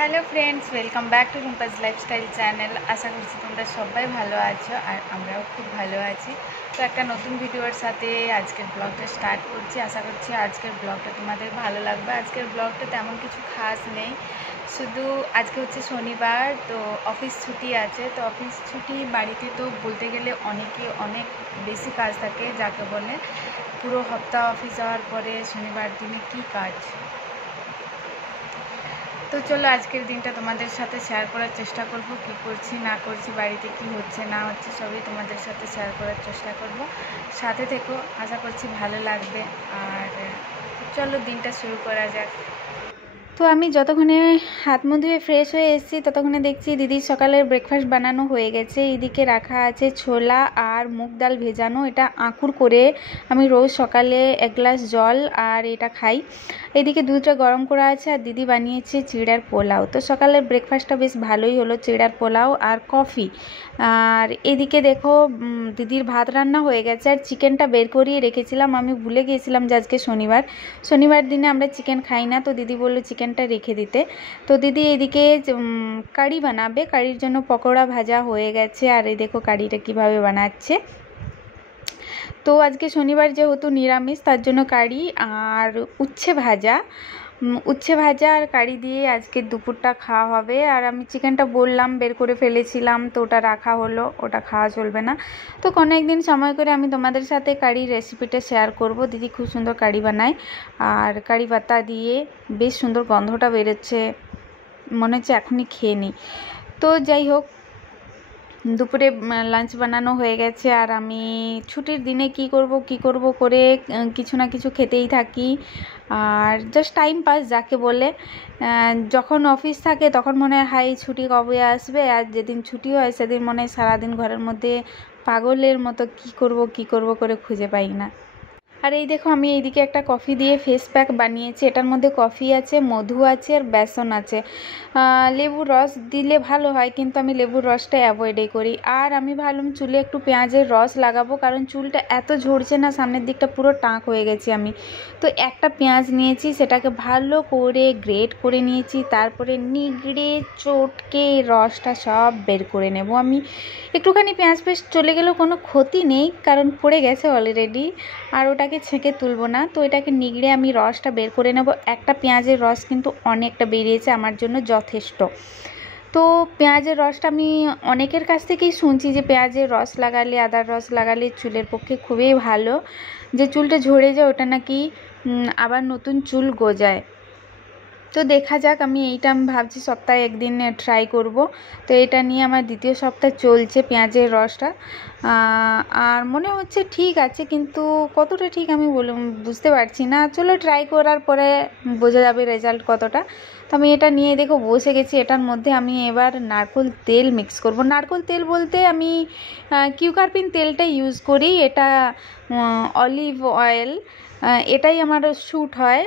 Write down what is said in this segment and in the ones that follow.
Hello friends, welcome back to Rumpa's lifestyle channel. আশা করছি তোমরা সবাই ভালো আছো আর আমরাও খুব ভালো আছি। তো একটা নতুন ভিডিওর সাথে আজকের ব্লগটা স্টার্ট করছি। আশা করছি আজকের ব্লগটা তোমাদের ভালো লাগবে। আজকের ব্লগটা তেমন কিছু খাস নেই, শুধু আজকে হচ্ছে শনিবার, তো অফিস ছুটি আছে। তো অফিস ছুটি বাড়িতে তো বলতে গেলে অনেক বেশি কাজ থাকে, যাকে বলে পুরো সপ্তাহ অফিস যাওয়ার পরে শনিবার দিনে কি কাজ। তো চলো আজকের দিনটা তোমাদের সাথে শেয়ার করার চেষ্টা করব, কি করছি না করছি, বাড়িতে কি হচ্ছে না হচ্ছে সবই তোমাদের সাথে শেয়ার করার চেষ্টা করব। সাথে থেকো, আশা করছি ভালো লাগবে। আর চলো দিনটা শুরু করা যাক। তো আমি যতক্ষণে হাত মুখ ধুয়ে ফ্রেশ হয়ে এসেছি ততক্ষণে দেখছি দিদির সকালের ব্রেকফাস্ট বানানো হয়ে গেছে। এদিকে রাখা আছে ছোলা আর মুগ ডাল ভেজানো, এটা আঁকুর করে আমি রোজ সকালে এক গ্লাস জল আর এটা খাই। এদিকে দুধটা গরম করা আছে আর দিদি বানিয়েছে চিড়ার পোলাও। তো সকালের ব্রেকফাস্টটা বেশ ভালোই হলো, চিড়ার পোলাও আর কফি। আর এদিকে দেখো দিদির ভাত রান্না হয়ে গেছে আর চিকেনটা বের করিয়ে রেখেছিলাম। আমি ভুলে গিয়েছিলাম যে আজকে শনিবার দিনে আমরা চিকেন খাই না, তো দিদি বললো চিকেনটা রেখে দিতে। তো দিদি এদিকে কারি বানাবে, কারির জন্য পকোড়া ভাজা হয়ে গেছে। আর এই দেখো কারিটা কিভাবে বানাচ্ছে। তো আজকে শনিবার যেহেতু নিরামিষ, তার জন্য কারি আর উচ্ছে ভাজা আর কারি দিয়ে আজকে দুপুরটা খাওয়া হবে। আর আমি চিকেনটা বললাম বের করে ফেলেছিলাম, তো ওটা রাখা হলো, ওটা খাওয়া চলবে না। তো কোনো একদিন সময় করে আমি তোমাদের সাথে কারির রেসিপিটা শেয়ার করব। দিদি খুব সুন্দর কারি বানায় আর কারি পাতা দিয়ে বেশ সুন্দর গন্ধটা বেরোচ্ছে, মনে হচ্ছে এখনই খেয়ে নিই। তো যাই হোক, দুপুরে লাঞ্চ বানানো হয়ে গেছে। আর আমি ছুটির দিনে কি করব করে কিছু না কিছু খেতেই থাকি। আর জাস্ট টাইম পাস যাকে বলে। যখন অফিস থাকে তখন মনে হয় হাই ছুটি কবে আসবে, আর যেদিন ছুটি হয় সেদিন মনে হয় সারাদিন ঘরের মধ্যে পাগলের মতো কি করব করে খুঁজে পাই না। আর এই দেখো আমি এইদিকে একটা কফি দিয়ে ফেস প্যাক বানিয়েছি। এটার মধ্যে কফি আছে, মধু আছে আর বেসন আছে। লেবুর রস দিলে ভালো হয়, কিন্তু আমি লেবুর রসটা অ্যাভয়েডই করি। আর আমি ভাবলাম চুলে একটু পেঁয়াজের রস লাগাবো, কারণ চুলটা এত ঝরছে না, সামনের দিকটা পুরো টাক হয়ে গেছি আমি। তো একটা পেঁয়াজ নিয়েছি, সেটাকে ভালো করে গ্রেট করে নিয়েছি, তারপরে নিগড়ে চটকে রসটা সব বের করে নেব আমি। একটুখানি পেঁয়াজ পেস্ট চলে গেলেও কোনো ক্ষতি নেই, কারণ পড়ে গেছে অলরেডি, আর ওটাকে ছেঁকে তুলবো না। তো এটাকে নিগড়ে আমি রসটা বের করে নেব। একটা পেঁয়াজের রস কিন্তু অনেকটা বেরিয়েছে, আমার জন্য যথেষ্ট। তো পেঁয়াজের রসটা আমি অনেকের কাছ থেকেই শুনছি যে পেঁয়াজের রস লাগালে, আদার রস লাগালে চুলের পক্ষে খুবই ভালো, যে চুলটা ঝরে যায় ওটা নাকি আবার নতুন চুল গজায়। তো দেখা যাক, আমি ভাবছি সপ্তাহে একদিন ট্রাই করব। তো এটা নিয়ে আমার দ্বিতীয় সপ্তাহ চলছে পেঁয়াজের রসটা। আর মনে হচ্ছে ঠিক আছে, কিন্তু কতটা ঠিক আমি বুঝতে পারছি না। চলো ট্রাই করার পরে বোঝা যাবে রেজাল্ট কতটা। তো আমি এটা নিয়ে দেখো বসে গেছি। এটার মধ্যে আমি এবার নারকেল তেল মিক্স করব। নারকেল তেল বলতে আমি কিউকারপিন তেলটা ইউজ করি, এটা অলিভ অয়েল, এটাই আমার শ্যুট হয়।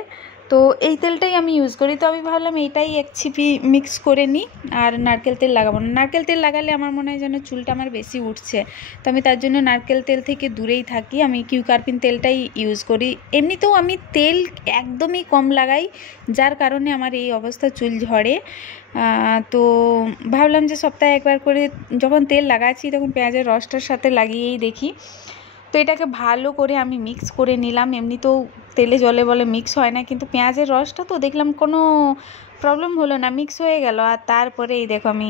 তো এই তেলটাই আমি ইউজ করি। তো আমি ভাবলাম এইটাই এক ছিপি মিক্স করে নিই, আর নারকেল তেল লাগাবো না। নারকেল তেল লাগালে আমার মনে হয় যেন চুলটা আমার বেশি উঠছে, তো আমি তার জন্য নারকেল তেল থেকে দূরেই থাকি। আমি কিউকারপিন তেলটাই ইউজ করি। এমনিতেও আমি তেল একদমই কম লাগাই, যার কারণে আমার এই অবস্থা, চুল ঝরে। তো ভাবলাম যে সপ্তাহে একবার করে যখন তেল লাগাচ্ছি তখন পেঁয়াজের রসটার সাথে লাগিয়েই দেখি। তো এটাকে ভালো করে আমি মিক্স করে নিলাম। এমনিতেও তেলে জলে বলে মিক্স হয় না, কিন্তু পেঁয়াজের রসটা তো দেখলাম কোনো প্রবলেম হলো না, মিক্স হয়ে গেল। আর তারপরে এই দেখো আমি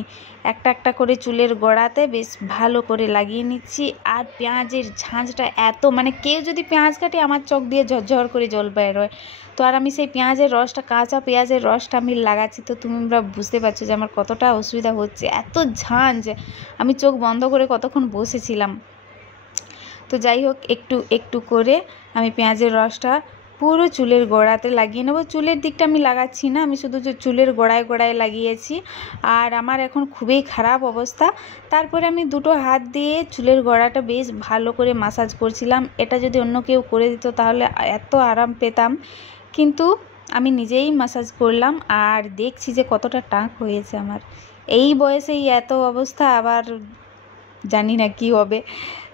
একটা একটা করে চুলের গোড়াতে বেশ ভালো করে লাগিয়ে নিচ্ছি। আর পেঁয়াজের ঝাঁঝটা এত, মানে কেউ যদি পেঁয়াজ কাটে আমার চোখ দিয়ে ঝরঝর করে জল বেরোয়। তো আর আমি সেই পেঁয়াজের রসটা, কাঁচা পেঁয়াজের রসটা আমি লাগাচ্ছি। তো তোমরা বুঝতে পারছো যে আমার কতটা অসুবিধা হচ্ছে, এত ঝাঁঝ, আমি চোখ বন্ধ করে কতক্ষণ বসেছিলাম। তো যাই হোক, একটু একটু করে আমি পেঁয়াজের রসটা পুরো চুলের গোড়াতে লাগিয়ে নেব। চুলের দিকটা আমি লাগাচ্ছি না, আমি শুধু যে চুলের গোড়ায় গোড়ায় লাগিয়েছি। আর আমার এখন খুবই খারাপ অবস্থা। তারপরে আমি দুটো হাত দিয়ে চুলের গোড়াটা বেশ ভালো করে মাসাজ করছিলাম। এটা যদি অন্য কেউ করে দিত তাহলে এত আরাম পেতাম, কিন্তু আমি নিজেই মাসাজ করলাম। আর দেখছি যে কতটা টাক হয়েছে আমার। এই বয়সেই এত অবস্থা, আবার জানি না কি হবে।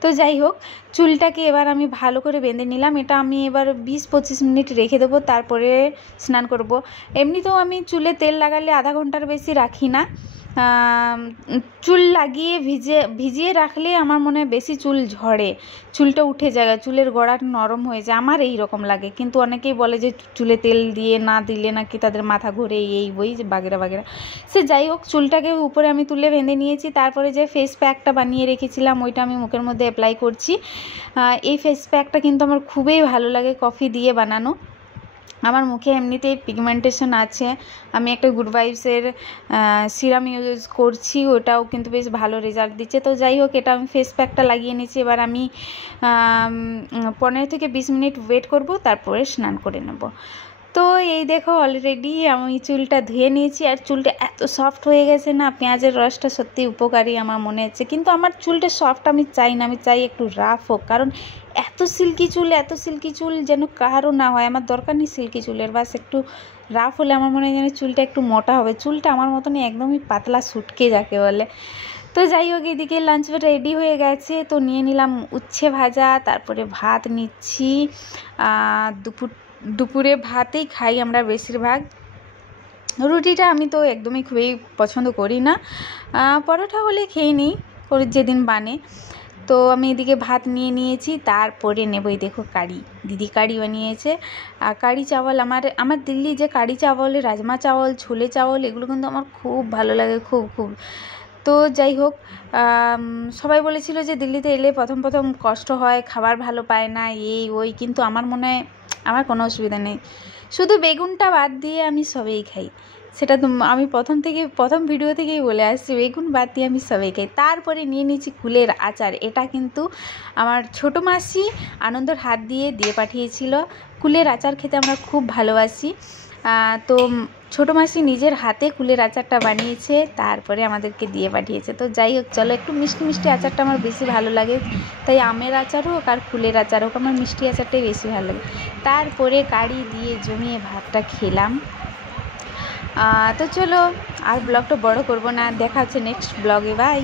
তো যাই হোক, চুলটাকে এবার আমি ভালো করে বেঁধে নিলাম। এটা আমি এবার 20-25 মিনিট রেখে দেবো, তারপরে স্নান করব। এমনিতেও আমি চুলে তেল লাগালে আধা ঘন্টার বেশি রাখি না। চুল লাগিয়ে ভিজিয়ে রাখলে আমার মনে হয় বেশি চুল ঝরে, চুলটা উঠে যায়, চুলের গোড়া নরম হয়ে যায়, আমার এই রকম লাগে। কিন্তু অনেকেই বলে যে চুলে তেল দিয়ে না দিলে নাকি তাদের মাথা ঘুরে, এই বই যে বাগেরা বাগেরা। সে যাই হোক, চুলটাকে উপরে আমি তুলে বেঁধে নিয়েছি। তারপরে যে ফেস প্যাকটা বানিয়ে রেখেছিলাম ওইটা আমি মুখের মধ্যে অ্যাপ্লাই করছি। এই ফেস প্যাকটা কিন্তু আমার খুবই ভালো লাগে, কফি দিয়ে বানানো। আমার মুখে এমনিতেই পিগমেন্টেশন আছে, আমি একটা গুড ভাইবসের সিরাম ইউজ করছি, ওটাও কিন্তু বেশ ভালো রেজাল্ট দিচ্ছে। তো যাই হোক, এটা আমি ফেস প্যাকটা লাগিয়ে নিয়েছি। এবার আমি 15 থেকে 20 মিনিট ওয়েট করব, তারপরে স্নান করে নেব। তো এই দেখো, অলরেডি আমি চুলটা ধুয়ে নিয়েছি, আর চুলটা এত সফট হয়ে গেছে না, পেঁয়াজের রসটা সত্যি উপকারী আমার মনে হচ্ছে। কিন্তু আমার চুলটা সফট আমি চাই না, আমি চাই একটু রাফ হোক, কারণ এত সিল্কি চুল যেন কারও না হয়। আমার দরকার নেই সিল্কি চুলের, বাস একটু রাফ হলে আমার মনে হয় যেন চুলটা একটু মোটা হবে। চুলটা আমার মতনই একদমই পাতলা সুটকে যাকে বলে। তো যাই হোক, এদিকে লাঞ্চ রেডি হয়ে গেছে। তো নিয়ে নিলাম উচ্ছে ভাজা, তারপরে ভাত নিচ্ছি। দুপুরে ভাতেই খাই আমরা বেশিরভাগ। রুটিটা আমি তো একদমই খুবই পছন্দ করি না, পরোটা হলে খেয়ে নিই যেদিন বানে। তো আমি এদিকে ভাত নিয়ে নিয়েছি, তারপরে নেবই দেখো কারি। দিদি কারি বানিয়েছে, কারি চাওয়াল। আমার দিল্লি যে কারি চাওয়াল, রাজমা চাওয়াল, ছোলে চাওয়াল, এগুলো কিন্তু আমার খুব ভালো লাগে, খুব। তো যাই হোক, সবাই বলেছিল যে দিল্লিতে এলে প্রথম কষ্ট হয়, খাবার ভালো পায় না, এই ওই। কিন্তু আমার মনে হয় আমার কোনো অসুবিধা নেই, শুধু বেগুনটা বাদ দিয়ে আমি সবেই খাই। সেটা তো আমি প্রথম ভিডিও থেকেই বলে আসছি, বেগুন বাদ দিয়ে আমি সবাই খাই। তারপরে নিয়ে নিয়েছি কুলের আচার। এটা কিন্তু আমার ছোটো মাসি আনন্দর হাত দিয়ে পাঠিয়েছিল। কুলের আচার খেতে আমরা খুব ভালোবাসি। তো ছোটো মাসি নিজের হাতে কুলের আচারটা বানিয়েছে, তারপরে আমাদেরকে দিয়ে পাঠিয়েছে। তো যাই হোক, চলো, একটু মিষ্টি আচারটা আমার বেশি ভালো লাগে, তাই আমের আচার হোক আর কুলের আচার হোক, আমার মিষ্টি আচারটাই বেশি ভালো লাগে। তারপরে কারি দিয়ে জমিয়ে ভাতটা খেলাম। তো চলো, আর ব্লগটা বড় করব না, দেখা হচ্ছে নেক্সট ব্লগে, বাই।